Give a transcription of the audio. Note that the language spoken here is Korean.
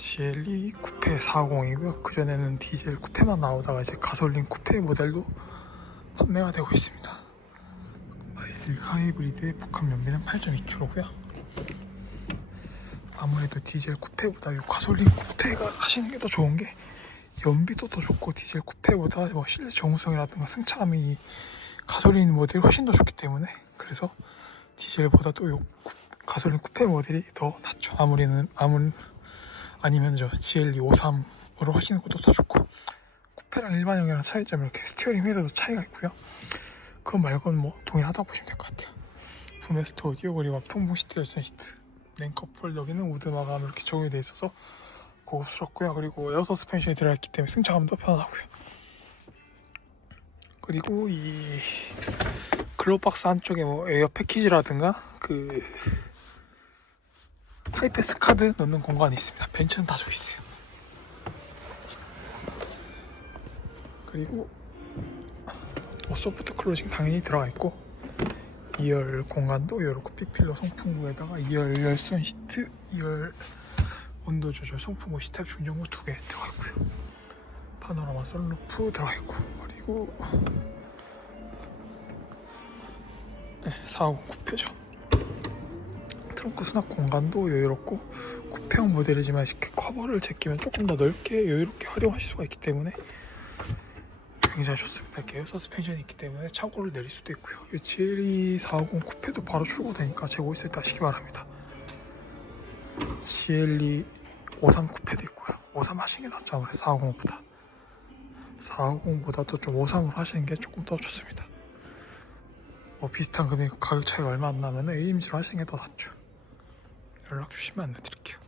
GLE 쿠페 450이고요. 그전에는 디젤 쿠페만 나오다가 이제 가솔린 쿠페 모델도 판매가 되고 있습니다. 마일드 하이브리드의 복합 연비는 8.2kg고요. 아무래도 디젤 쿠페보다 이 가솔린 쿠페가 하시는 게 더 좋은 게 연비도 더 좋고 디젤 쿠페보다 뭐 실내 정수성이라든가 승차감이 가솔린 모델이 훨씬 더 좋기 때문에 그래서 디젤보다도 요 쿠- 가솔린 쿠페 모델이 더 낫죠. 아무리는 아무 아니면 저 GLE 53으로 하시는 것도 더 좋고 쿠페랑 일반형이랑 차이점이 이렇게 스티어링 휠에도 차이가 있고요. 그거 말고는 뭐 동일하다고 보시면 될 것 같아요. 부메스터 오디오 그리고 통풍 시트 열선 시트 랭커폴 여기는 우드 마감 이렇게 적용이 돼 있어서 고급스럽고요. 그리고 에어 서스펜션이 들어있기 때문에 승차감도 편하고요. 그리고 이 글로박스 안쪽에 뭐 에어 패키지라든가 그 하이패스 카드 넣는 공간이 있습니다. 벤츠는 다 저기 있어요. 그리고 뭐 소프트 클로징 당연히 들어가 있고 2열 공간도 이렇게 픽필러 송풍구에다가 2열 열선 시트, 2열 온도 조절 송풍구 시탑 중전구 두 개 들어가 있고요. 파노라마 선루프 들어가 있고 그리고 네, 450 쿠페죠. 트렁크 수납 공간도 여유롭고 쿠페형 모델이지만 이렇게 커버를 제끼면 조금 더 넓게 여유롭게 활용하실 수가 있기 때문에 굉장히 좋습니다. 이렇게 서스펜션이 있기 때문에 차고를 내릴 수도 있고요. 이 GLE 450 쿠페도 바로 출고되니까 재고 있을 때 하시기 바랍니다. GLE 53 쿠페도 있고요. 53 하시는 게 낫죠. 아무래도 450보다. 450보다도 좀 53으로 하시는 게 조금 더 좋습니다. 뭐 비슷한 금액 가격 차이가 얼마 안 나면 AMG로 하시는 게 더 낫죠. 연락 주시면 안내드릴게요.